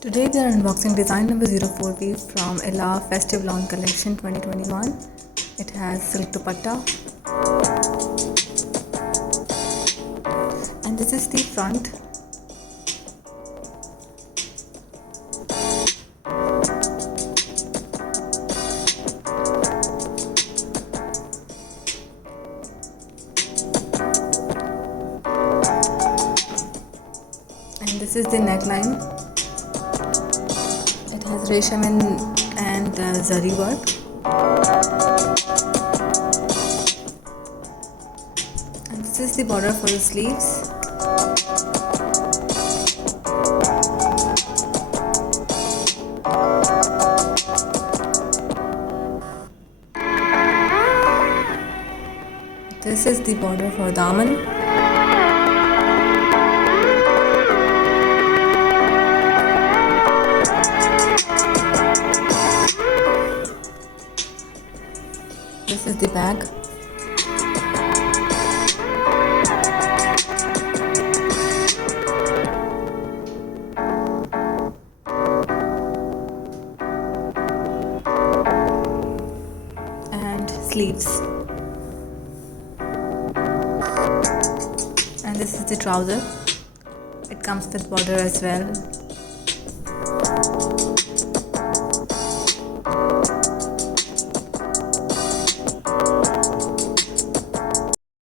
Today we are unboxing design number 04B from Elaf Festive Launch Collection 2021. It has silk dupatta and this is the front. And this is the neckline. It has resham and zari work. And this is the border for the sleeves. This is the border for daman. This is the bag. And sleeves. And this is the trouser. It comes with border as well.